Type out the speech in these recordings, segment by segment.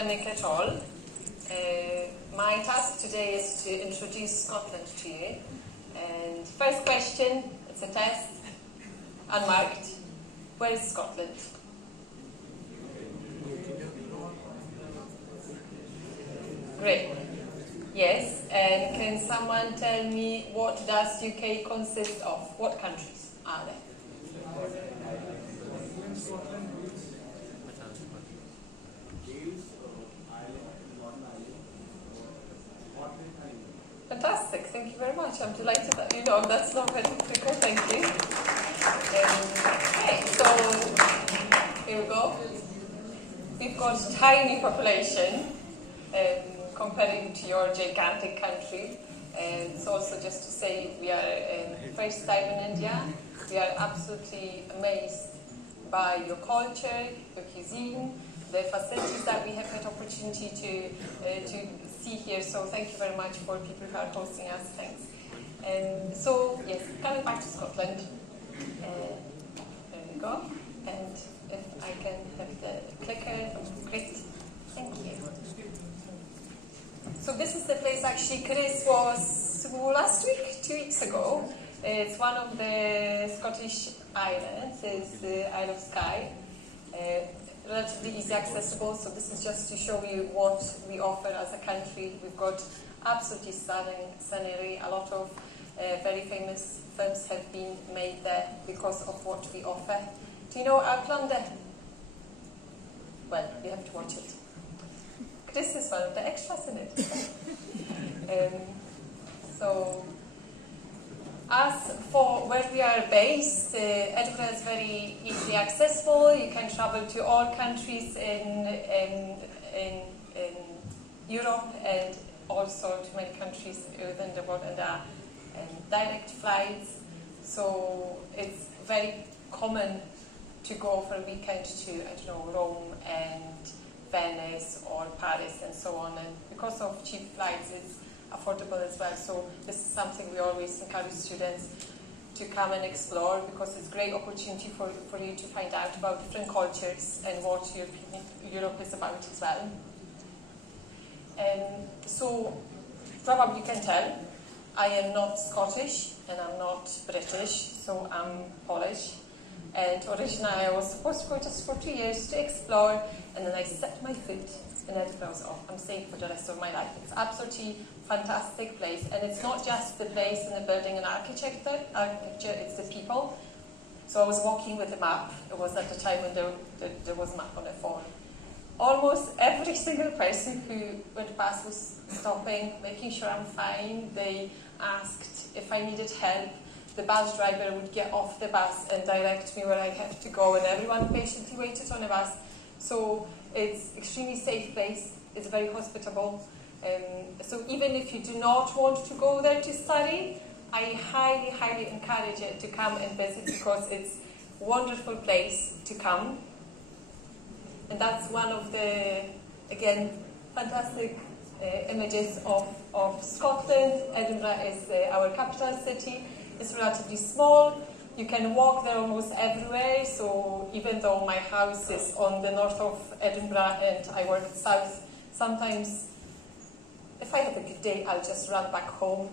academic at all. My task today is to introduce Scotland to you. And first question, it's a test, unmarked. Where is Scotland? Great. Yes, and can someone tell me what does UK consist of? What countries are there? Fantastic, thank you very much. I'm delighted that you know that's not very difficult, thank you. Okay, so here we go. We've got a tiny population comparing to your gigantic country. And it's also just to say we are first time in India. We are absolutely amazed by your culture, your cuisine, the facilities that we have had opportunity to see here. So thank you very much for people who are hosting us. Thanks. And so yes, coming back to Scotland. There we go. And if I can have the clicker, great. Thank you. So this is the place actually Chris was last week, 2 weeks ago. It's one of the Scottish islands. It's the Isle of Skye. Relatively easy accessible, so this is just to show you what we offer as a country. We've got absolutely stunning scenery. A lot of very famous films have been made there because of what we offer. Do you know Outlander? Well, you have to watch it. This is one of the extras in it. So, as for where we are based, Edinburgh is very easily accessible. You can travel to all countries in Europe and also to many countries within the world, and there are direct flights. So it's very common to go for a weekend to, I don't know, Rome and Venice or Paris and so on. And because of cheap flights, it's affordable as well. So this is something we always encourage students to come and explore, because it's a great opportunity for you to find out about different cultures and what Europe is about as well. And so probably you can tell I am not Scottish and I'm not British, so I'm Polish. And originally I was supposed to go just for 2 years to explore, and then I set my foot in Edinburgh. I was off. I'm staying for the rest of my life. It's absolutely fantastic place, and it's not just the place and the building and architecture, it's the people. So I was walking with a map. It was at the time when there was a map on the phone. Almost every single person who went past was stopping, making sure I'm fine. They asked if I needed help. The bus driver would get off the bus and direct me where I had to go, and everyone patiently waited on the bus. So it's extremely safe place. It's very hospitable. So even if you do not want to go there to study, I highly, highly encourage it to come and visit, because it's a wonderful place to come. And that's one of the, again, fantastic images of Scotland. Edinburgh is our capital city. It's relatively small. You can walk there almost everywhere. So even though my house is on the north of Edinburgh and I work south, sometimes if I have a good day, I'll just run back home.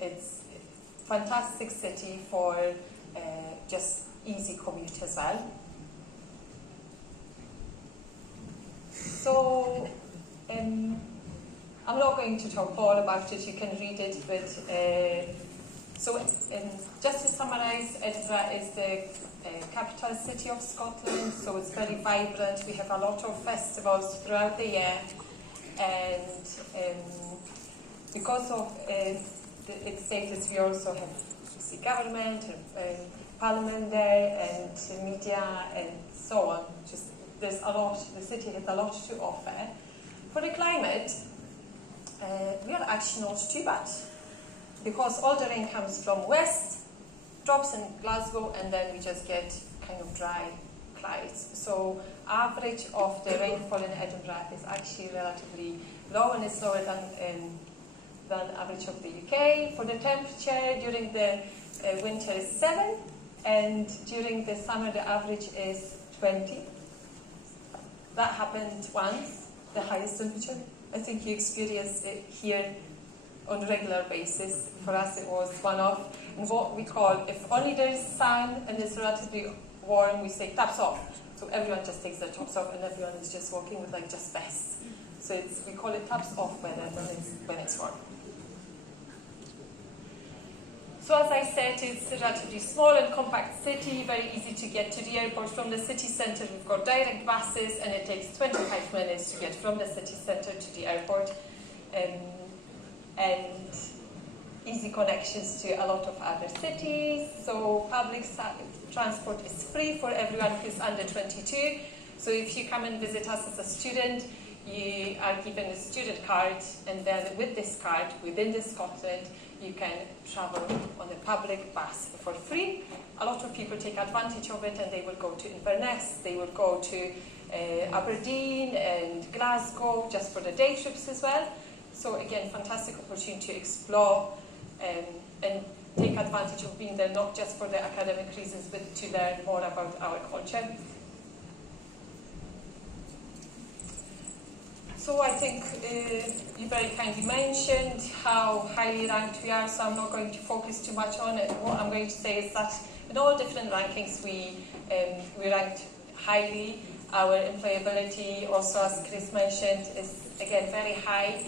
It's a fantastic city for just easy commute as well. So I'm not going to talk all about it. You can read it, but so just to summarize, Edinburgh is the capital city of Scotland, so it's very vibrant. We have a lot of festivals throughout the year, and because of its status, we also have the government, parliament there, and media, and so on. There's a lot. The city has a lot to offer. For the climate, we are actually not too bad, because all the rain comes from west, drops in Glasgow, and then we just get kind of dry clouds. So average of the rainfall in Edinburgh is actually relatively low, and it's lower than average of the UK. For the temperature, during the winter is 7, and during the summer the average is 20. That happened once, the highest temperature. I think you experience it here on a regular basis. For us, it was one of, and what we call, if only there is sun and it's relatively warm, we say taps off. So everyone just takes their tops off and everyone is just walking with like just vests. So we call it taps off weather when it's warm. So as I said, it's a relatively small and compact city, very easy to get to the airport. From the city centre, we've got direct buses, and it takes 25 minutes to get from the city centre to the airport. And easy connections to a lot of other cities. So public transport is free for everyone who's under 22. So if you come and visit us as a student, you are given a student card, and then with this card, within the Scotland, you can travel on a public bus for free. A lot of people take advantage of it, and they will go to Inverness, they will go to Aberdeen and Glasgow just for the day trips as well. So again, fantastic opportunity to explore and take advantage of being there, not just for the academic reasons, but to learn more about our culture. So I think you very kindly mentioned how highly ranked we are, so I'm not going to focus too much on it. What I'm going to say is that in all different rankings we ranked highly. Our employability, also as Chris mentioned, is again very high.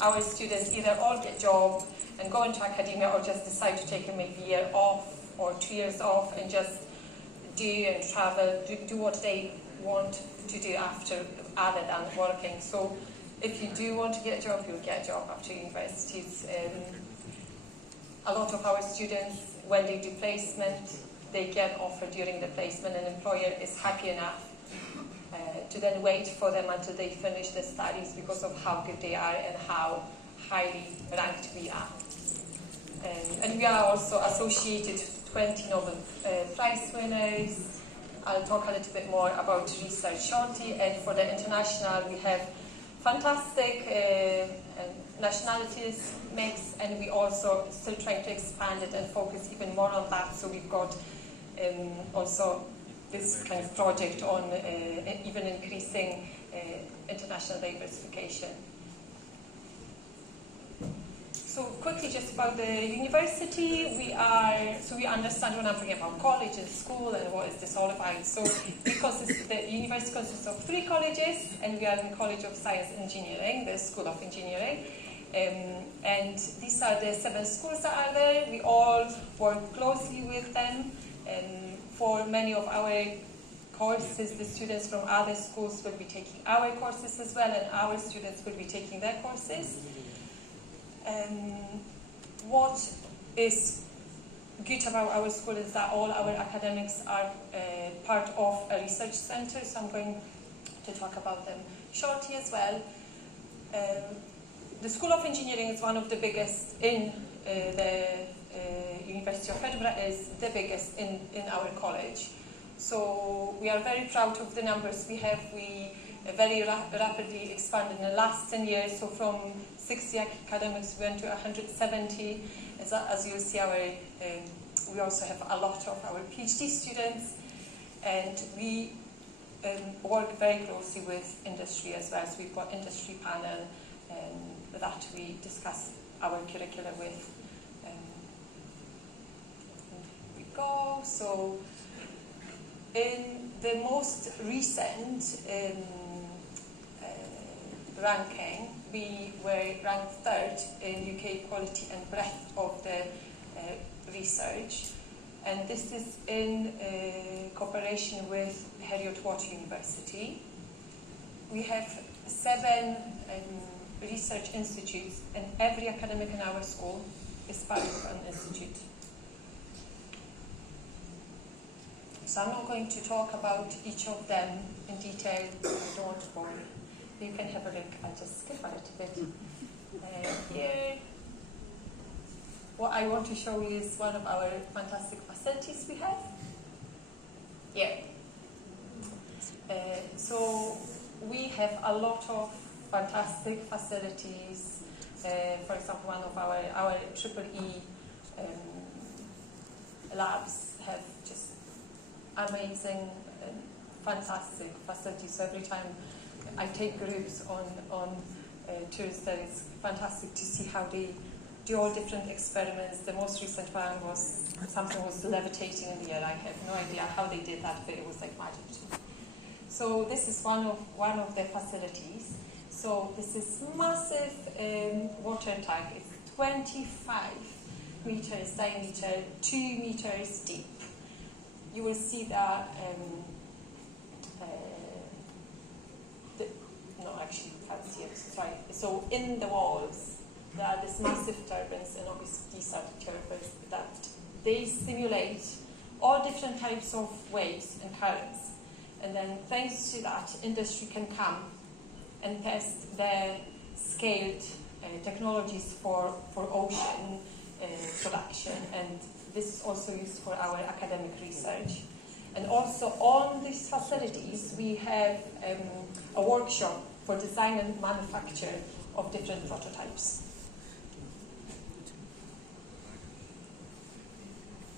Our students either all get a job and go into academia, or just decide to take maybe a year off or 2 years off and just do and travel, do what they want to do after, other than working. So if you do want to get a job, you'll get a job after universities. A lot of our students, when they do placement, they get offered during the placement, and employer is happy enough to then wait for them until they finish the studies because of how good they are and how highly ranked we are. And we are also associated with 20 Nobel Prize winners. I'll talk a little bit more about research shortly. And for the international, we have fantastic nationalities mix, and we also still trying to expand it and focus even more on that. So we've got also this kind of project on even increasing international diversification. So quickly, just about the university, we understand when I'm talking about college and school and what is this all about. So because the university consists of 3 colleges, and we are in College of Science and Engineering, the School of Engineering. And these are the 7 schools that are there. We all work closely with them. For many of our courses, the students from other schools will be taking our courses as well, and our students will be taking their courses. What is good about our school is that all our academics are part of a research center, so I'm going to talk about them shortly as well. The School of Engineering is one of the biggest in the University of Edinburgh, is the biggest in our college. So we are very proud of the numbers we have. We very rapidly expanded in the last 10 years, so from 60 academics we went to 170. As you'll see, we also have a lot of our PhD students, and we work very closely with industry as well. So we've got industry panel that we discuss our curricula with. Here we go. So in the most recent ranking, we were ranked 3rd in UK quality and breadth of the research, and this is in cooperation with Heriot-Watt University. We have 7 research institutes, and every academic in our school is part of an institute. So I'm not going to talk about each of them in detail. I don't want to bore you. You can have a look. I'll just skip a little bit. Here, what I want to show you is one of our fantastic facilities we have. Yeah. So we have a lot of fantastic facilities. For example, one of our EEE labs have just amazing, fantastic facilities. So every time I take groups on Tuesday. It's fantastic to see how they do all different experiments. The most recent one was something was levitating in the air. I have no idea how they did that, but it was like magic to me. So this is one of the facilities. So this is massive water tank. It's 25 meters diameter, 2 meters deep. You will see that. No, actually, you can't see it. Sorry. So in the walls, there are these massive turbines, and obviously these are the turbines that they simulate all different types of waves and currents. And then thanks to that, industry can come and test their scaled technologies for ocean production. And this is also used for our academic research. And also on these facilities, we have a workshop for design and manufacture of different prototypes.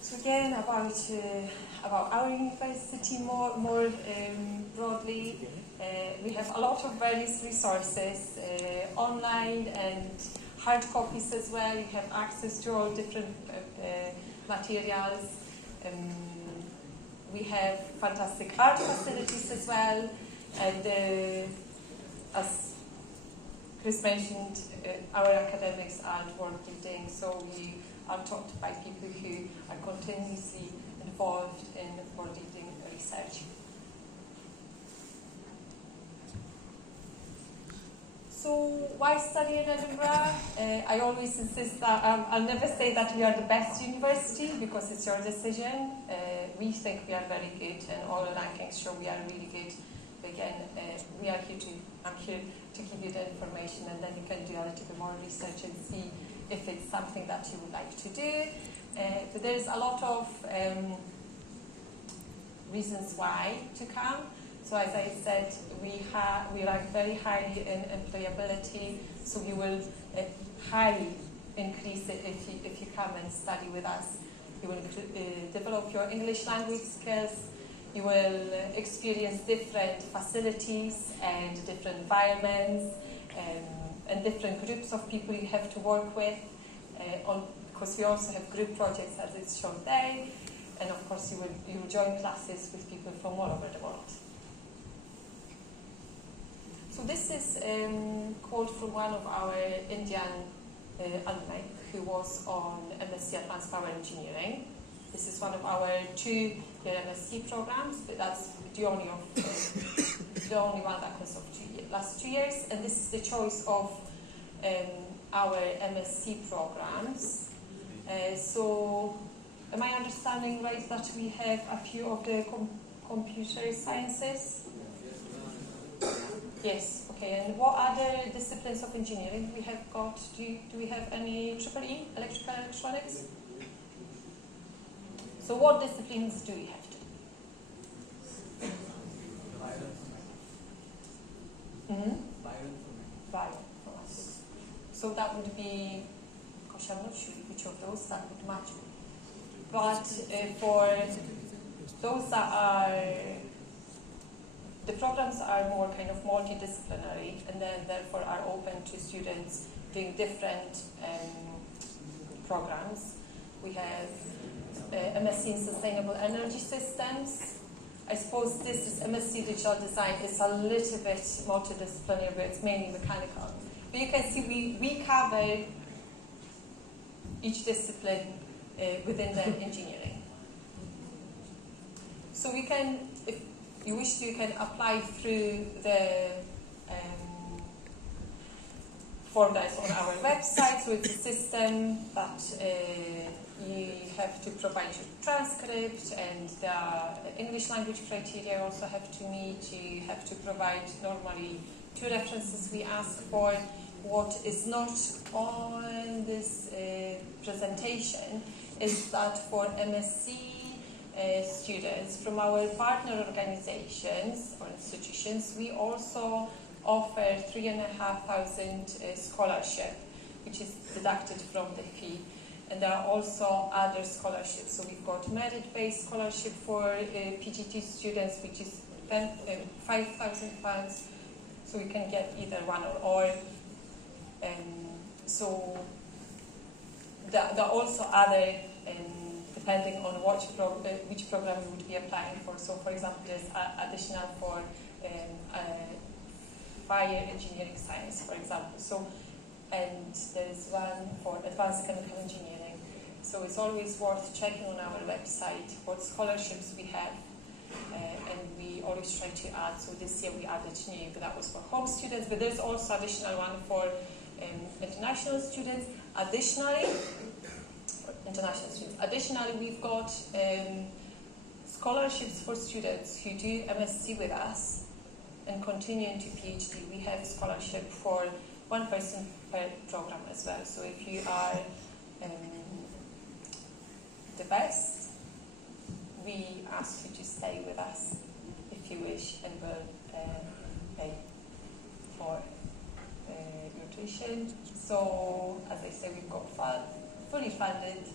So again, about our university more broadly, we have a lot of various resources, online and hard copies as well. You have access to all different materials. We have fantastic art facilities as well, and as Chris mentioned, our academics aren't working, so we are taught by people who are continuously involved in coordinating research. So why study in Edinburgh? I always insist that I'll never say that we are the best university because it's your decision. We think we are very good, and all the rankings show we are really good. But again, I'm here to give you the information, and then you can do a little bit more research and see if it's something that you would like to do. But there's a lot of reasons why to come. So as I said, we rank very highly in employability, so you will highly increase it if you come and study with us. You will develop your English language skills. You will experience different facilities and different environments and different groups of people you have to work with. Because we also have group projects as it's shown there. And of course, you will join classes with people from all over the world. So this is quote from one of our Indian alumni who was on MSc Advanced Power Engineering. This is one of our 2-year MSc programs, but that's the only one that consists of last 2 years. And this is the choice of our MSc programs. So, am I understanding right that we have a few of the computer sciences? Yes. Okay. And what other disciplines of engineering we have got? Do we have any EEE, electrical electronics? So what disciplines do we have to? Bioinformatics. So that would be, gosh, I'm not sure which of those that would match. But for those that are, the programs are more kind of multidisciplinary and then therefore are open to students doing different programs. We have MSc in Sustainable Energy Systems. I suppose this is MSc Digital Design. It's a little bit multidisciplinary, but it's mainly mechanical. But you can see we cover each discipline within the engineering. So we can, if you wish to, you can apply through the form that is on our website. So it's a system that you have to provide your transcript, and the English language criteria also have to meet. You have to provide normally 2 references we ask for. What is not on this presentation is that for MSc students from our partner organizations or institutions, we also offer 3,500 scholarship, which is deducted from the fee. And there are also other scholarships. So we've got merit-based scholarship for PGT students, which is £5,000. So you can get either one or all. So there are also other, depending on which program you would be applying for. So for example, there's additional for fire engineering science, for example. So, and there's one for advanced chemical engineering. So it's always worth checking on our website what scholarships we have, and we always try to add. So this year we added new, but that was for home students. But there's also additional one for international students. Additionally, we've got scholarships for students who do MSc with us and continue into PhD. We have scholarship for one person per program as well. So if you are the best, we ask you to stay with us if you wish, and we'll pay for your tuition. So, as I say, we've got fully funded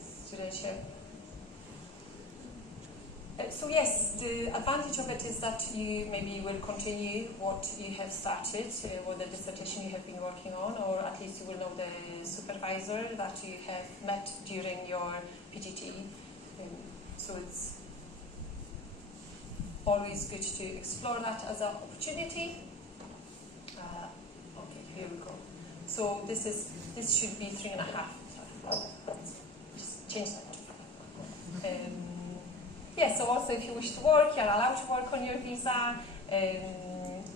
studentship. So yes, the advantage of it is that you maybe will continue what you have started, or the dissertation you have been working on, or at least you will know the supervisor that you have met during your PGT. So it's always good to explore that as an opportunity. Okay, here we go. So this should be 3.5. Just change that. Yeah, so also if you wish to work, you're allowed to work on your visa.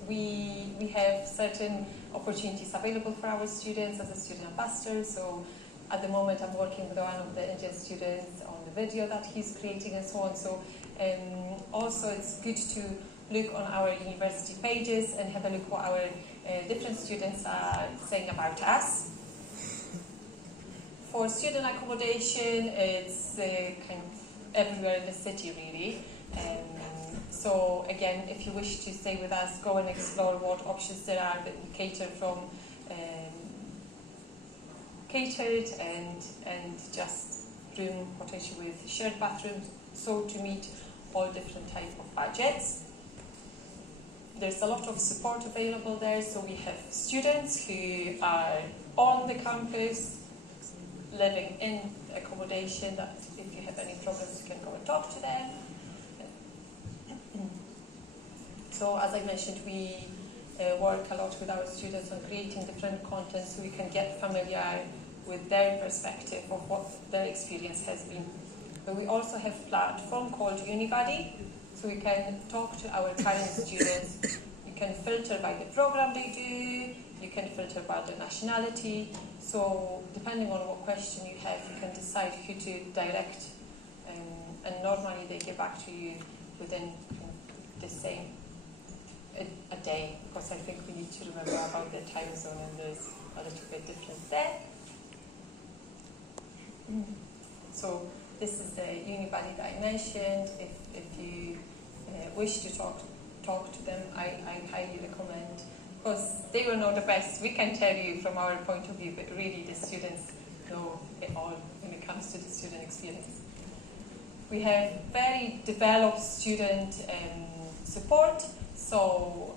We have certain opportunities available for our students as a student ambassador. So at the moment I'm working with one of the Indian students on the video that he's creating and so on. So also it's good to look on our university pages and have a look what our different students are saying about us. For student accommodation, it's kind of everywhere in the city, really. So again, if you wish to stay with us, go and explore what options there are that we cater from catered and just room potentially with shared bathrooms, so to meet all different types of budgets. There's a lot of support available there, so we have students who are on the campus, living in accommodation, that if you have any problems you can go and talk to them. So as I mentioned, we work a lot with our students on creating different content so we can get familiar with their perspective of what their experience has been. But we also have a platform called UniBuddy, so we can talk to our current students. You can filter by the program they do, you can filter by the nationality. So depending on what question you have, you can decide who to direct, and normally they get back to you within the same a day, because I think we need to remember about the time zone, and there's a little bit different there. So this is the UniBuddy that I mentioned. If you wish to talk to them, I highly recommend, because they will know the best. We can tell you from our point of view, but really the students know it all when it comes to the student experience. We have very developed student support. So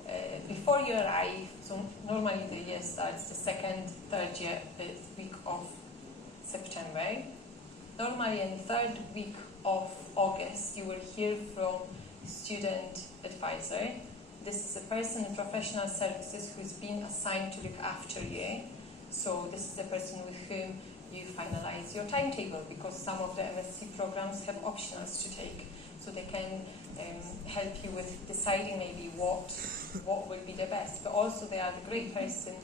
before you arrive, so normally the year starts the second, third year, week of September. Normally in the third week of August, you will hear from student advisor. This is a person in professional services who's been assigned to look after you. So this is the person with whom you finalize your timetable, because some of the MSc programs have optionals to take. So they can help you with deciding maybe what will be the best. But also they are the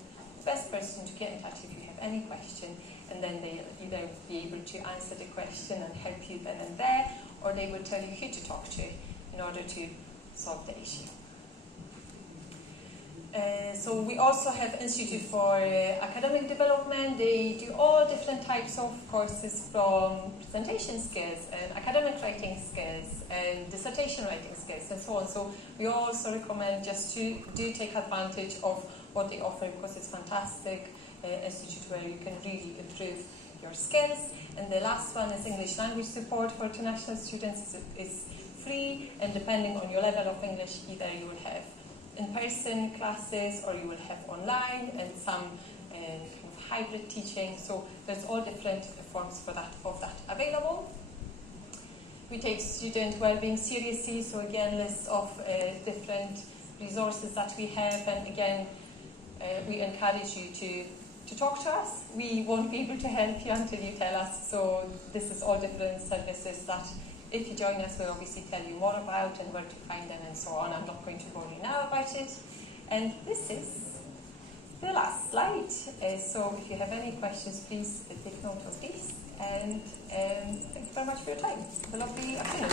best person to get in touch if you have any question, and then they'll either be able to answer the question and help you then and there, or they will tell you who to talk to in order to solve the issue. So we also have Institute for Academic Development. They do all different types of courses, from presentation skills and academic writing skills and dissertation writing skills and so on. So we also recommend just to take advantage of what they offer, because it's fantastic institute where you can really improve your skills. And the last one is English language support for international students. Is free, and depending on your level of English, either you will have in-person classes, or you will have online, and some kind of hybrid teaching. So there's all different forms of that available. We take student well-being seriously, so again, lists of different resources that we have, and again, we encourage you to talk to us. We won't be able to help you until you tell us, so this is all different services that if you join us, we'll obviously tell you more about and where to find them and so on. I'm not going to go right now about it. And this is the last slide. So if you have any questions, please take note of these. And thank you very much for your time. Have a lovely afternoon.